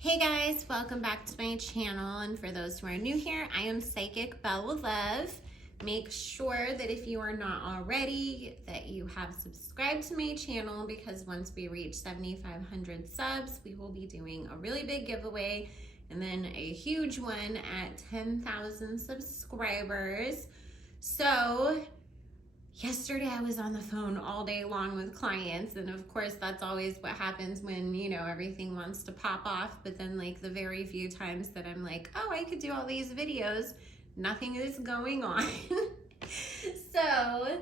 Hey guys, welcome back to my channel, and for those who are new here, I am Psychic Bella Love. Make sure that if you are not already, that you have subscribed to my channel, because once we reach 7,500 subs, we will be doing a really big giveaway and then a huge one at 10,000 subscribers. So yesterday I was on the phone all day long with clients, and of course that's always what happens when, you know, everything wants to pop off. But then like the very few times that I'm like, oh, I could do all these videos, nothing is going on. So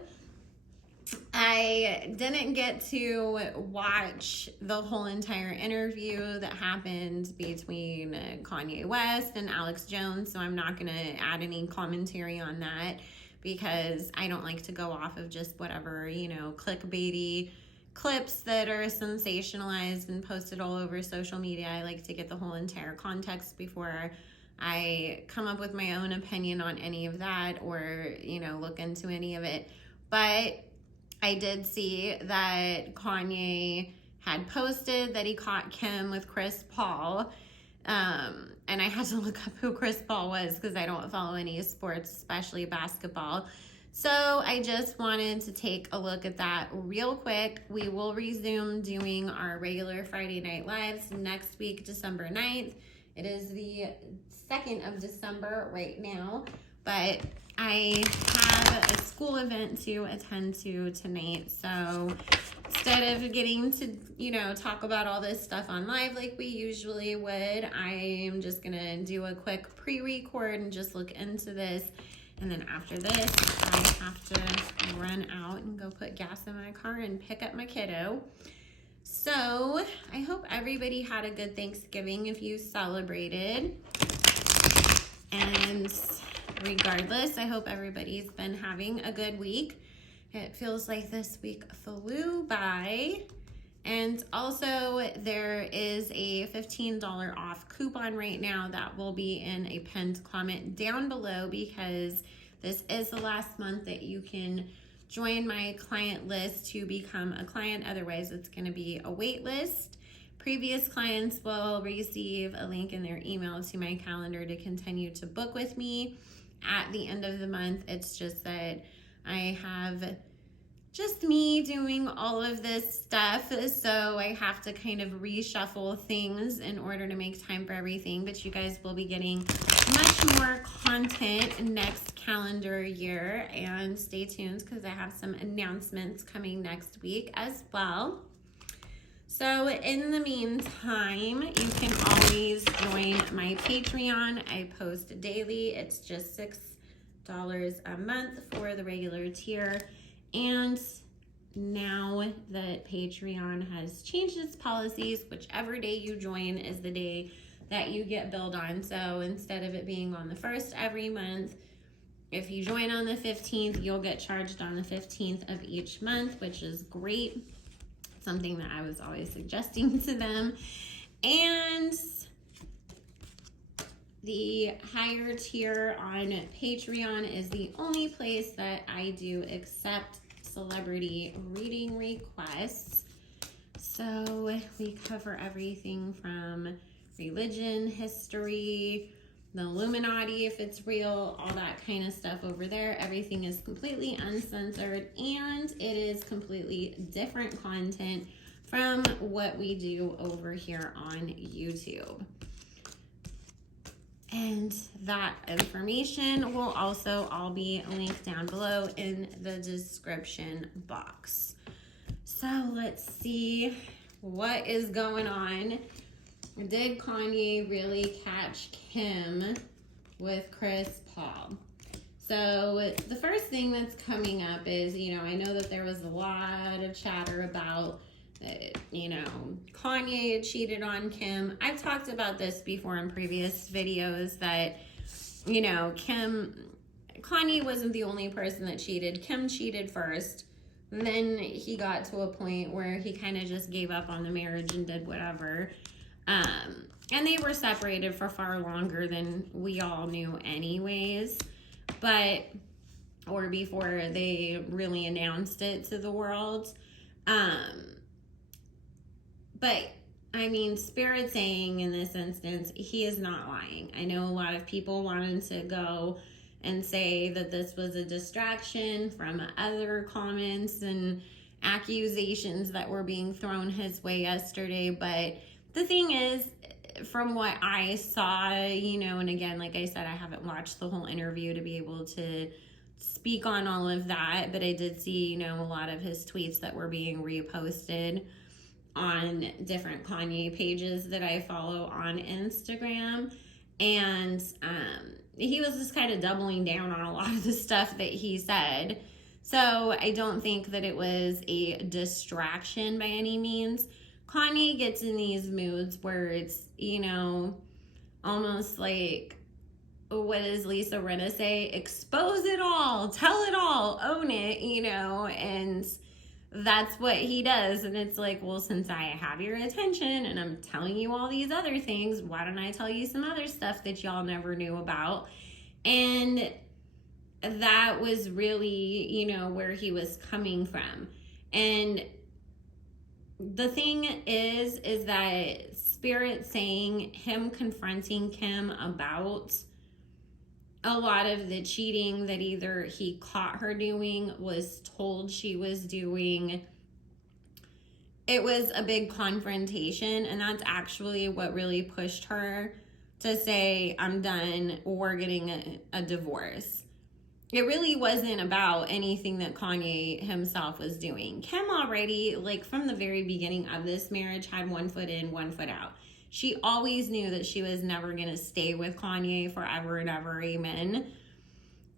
I didn't get to watch the whole entire interview that happened between Kanye West and Alex Jones, so I'm not going to add any commentary on that, because I don't like to go off of just whatever, you know, clickbaity clips that are sensationalized and posted all over social media. I like to get the whole entire context before I come up with my own opinion on any of that, or, you know, look into any of it. But I did see that Kanye had posted that he caught Kim with Chris Paul. And I had to look up who Chris Paul was, because I don't follow any sports, especially basketball. So I just wanted to take a look at that real quick. We will resume doing our regular Friday Night Lives next week, December 9th. It is the 2nd of December right now, but I have a school event to attend to tonight. So instead of getting to, you know, talk about all this stuff on live like we usually would, I am just gonna do a quick pre-record and just look into this. And then after this, I have to run out and go put gas in my car and pick up my kiddo. So I hope everybody had a good Thanksgiving if you celebrated. And regardless, I hope everybody's been having a good week. It feels like this week flew by. And also there is a $15 off coupon right now that will be in a pinned comment down below, because this is the last month that you can join my client list to become a client. Otherwise, it's going to be a wait list. Previous clients will receive a link in their email to my calendar to continue to book with me at the end of the month. It's just that I have just me doing all of this stuff, so I have to kind of reshuffle things in order to make time for everything. But you guys will be getting much more content next calendar year, and stay tuned because I have some announcements coming next week as well. So in the meantime, you can always join my Patreon. I post daily. It's just $6 a month for the regular tier. And now that Patreon has changed its policies, whichever day you join is the day that you get billed on. So instead of it being on the 1st every month, if you join on the 15th, you'll get charged on the 15th of each month, which is great. Something that I was always suggesting to them. And the higher tier on Patreon is the only place that I do accept celebrity reading requests. So we cover everything from religion, history, the Illuminati, if it's real, all that kind of stuff over there. Everything is completely uncensored, and it is completely different content from what we do over here on YouTube. And that information will also all be linked down below in the description box. So let's see what is going on. Did Kanye really catch Kim with Chris Paul? So the first thing that's coming up is, you know, I know that there was a lot of chatter about, you know, Kanye had cheated on Kim. I've talked about this before in previous videos that, you know, Kanye wasn't the only person that cheated. Kim cheated first. And then he got to a point where he kind of just gave up on the marriage and did whatever. And they were separated for far longer than we all knew anyways, or before they really announced it to the world. But I mean, Spirit saying in this instance, he is not lying. I know a lot of people wanted to go and say that this was a distraction from other comments and accusations that were being thrown his way yesterday. But the thing is, from what I saw, and again, like I said, I haven't watched the whole interview to be able to speak on all of that, but I did see, a lot of his tweets that were being reposted on different Kanye pages that I follow on Instagram. And he was just kind of doubling down on a lot of the stuff that he said. So I don't think that it was a distraction by any means. Kanye gets in these moods where it's, almost like, what does Lisa Rinna say? Expose it all, tell it all, own it, and that's what he does. And it's like, well, since I have your attention and I'm telling you all these other things, why don't I tell you some other stuff that y'all never knew about? And that was really, where he was coming from. And the thing is that Spirit saying, him confronting Kim about a lot of the cheating that either he caught her doing, was told she was doing, it was a big confrontation. And that's actually what really pushed her to say, I'm done, we're getting a divorce. It really wasn't about anything that Kanye himself was doing. Kim already, like from the very beginning of this marriage, had one foot in, one foot out. She always knew that she was never going to stay with Kanye forever and ever, amen.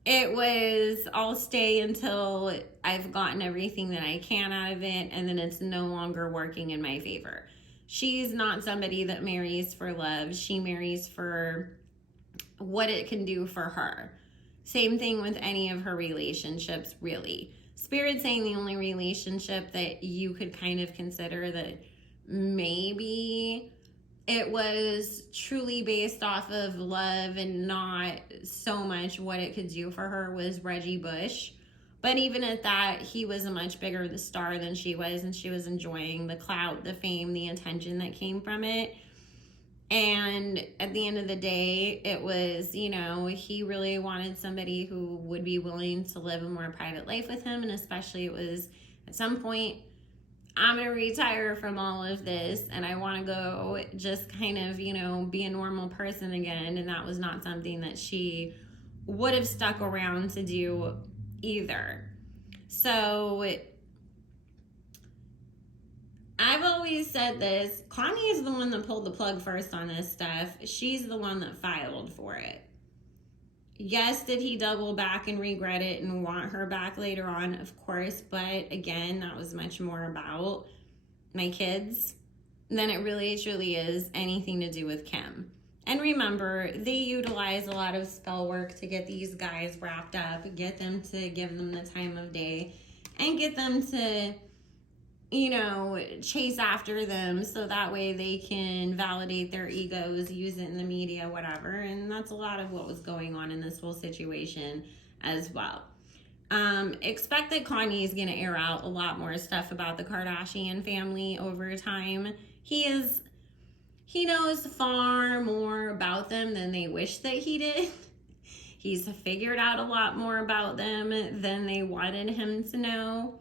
It was, I'll stay until I've gotten everything that I can out of it, and then it's no longer working in my favor. She's not somebody that marries for love. She marries for what it can do for her. Same thing with any of her relationships, really. Spirit saying the only relationship that you could kind of consider that maybe it was truly based off of love and not so much what it could do for her was Reggie Bush. But even at that, he was a much bigger star than she was, and she was enjoying the clout, the fame, the attention that came from it. And at the end of the day, it was, he really wanted somebody who would be willing to live a more private life with him. And especially it was at some point, I'm going to retire from all of this and I want to go just kind of, be a normal person again. And that was not something that she would have stuck around to do either. So I've always said this, Kanye is the one that pulled the plug first on this stuff. She's the one that filed for it. Yes, did he double back and regret it and want her back later on? Of course, but again, that was much more about my kids than it really truly is anything to do with Kim. And remember, they utilize a lot of spell work to get these guys wrapped up, get them to give them the time of day, and get them to, chase after them so that way they can validate their egos, use it in the media, whatever. And that's a lot of what was going on in this whole situation as well. Expect that Kanye is going to air out a lot more stuff about the Kardashian family over time. He knows far more about them than they wish that he did. He's figured out a lot more about them than they wanted him to know.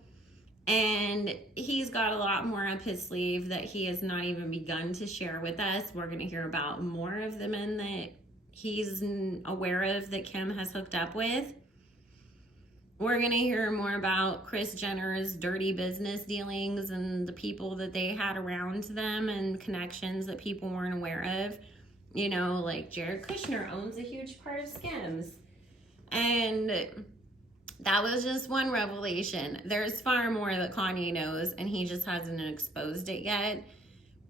And he's got a lot more up his sleeve that he has not even begun to share with us. We're going to hear about more of the men that he's aware of that Kim has hooked up with. We're going to hear more about Kris Jenner's dirty business dealings and the people that they had around them and connections that people weren't aware of. Like Jared Kushner owns a huge part of Skims. And that was just one revelation. There's far more that Kanye knows, and he just hasn't exposed it yet.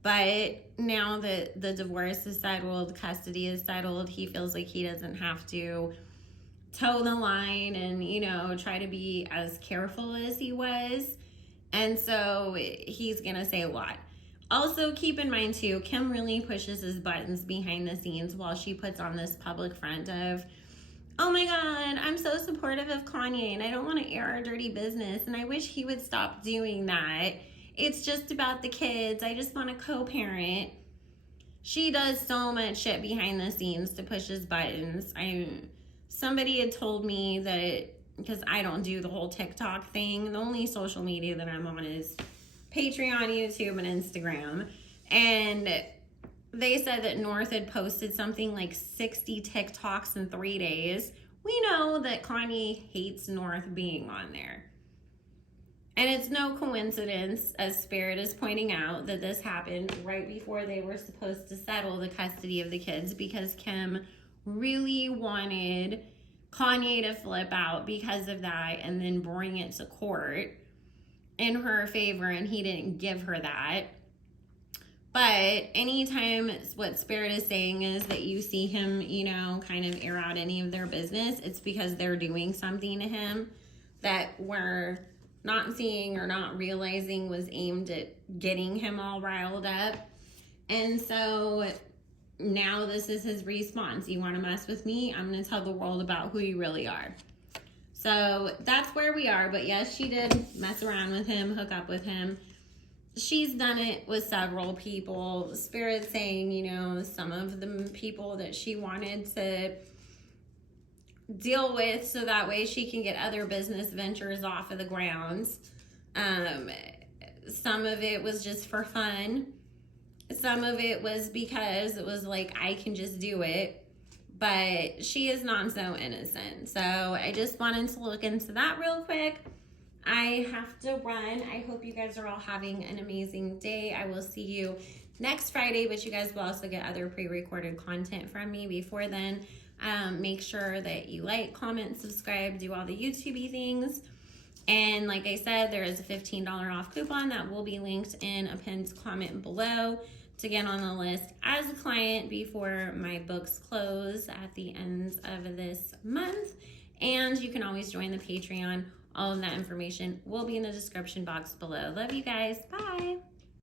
But now that the divorce is settled, custody is settled, he feels like he doesn't have to toe the line and, try to be as careful as he was. And so he's going to say a lot. Also, keep in mind, too, Kim really pushes his buttons behind the scenes while she puts on this public front of, oh my God, I'm so supportive of Kanye and I don't want to air our dirty business and I wish he would stop doing that. It's just about the kids. I just want to co-parent. She does so much shit behind the scenes to push his buttons. Somebody had told me that, because I don't do the whole TikTok thing, the only social media that I'm on is Patreon, YouTube, and Instagram. And they said that North had posted something like 60 TikToks in 3 days. We know that Kanye hates North being on there. And it's no coincidence, as Spirit is pointing out, that this happened right before they were supposed to settle the custody of the kids, because Kim really wanted Kanye to flip out because of that and then bring it to court in her favor, and he didn't give her that. But anytime what Spirit is saying is that you see him, you know, kind of air out any of their business, it's because they're doing something to him that we're not seeing or not realizing was aimed at getting him all riled up. And so now this is his response. You want to mess with me? I'm going to tell the world about who you really are. So that's where we are. But yes, she did mess around with him, hook up with him. She's done it with several people. Spirit saying, you know, some of the people that she wanted to deal with so that way she can get other business ventures off of the grounds. Some of it was just for fun. Some of it was because it was like, I can just do it. But she is not so innocent. So I just wanted to look into that real quick. I have to run. I hope you guys are all having an amazing day. I will see you next Friday, but you guys will also get other pre-recorded content from me before then. Make sure that you like, comment, subscribe, do all the YouTube-y things. And like I said, there is a $15 off coupon that will be linked in a pinned comment below to get on the list as a client before my books close at the end of this month. And you can always join the Patreon. All of that information will be in the description box below. Love you guys. Bye.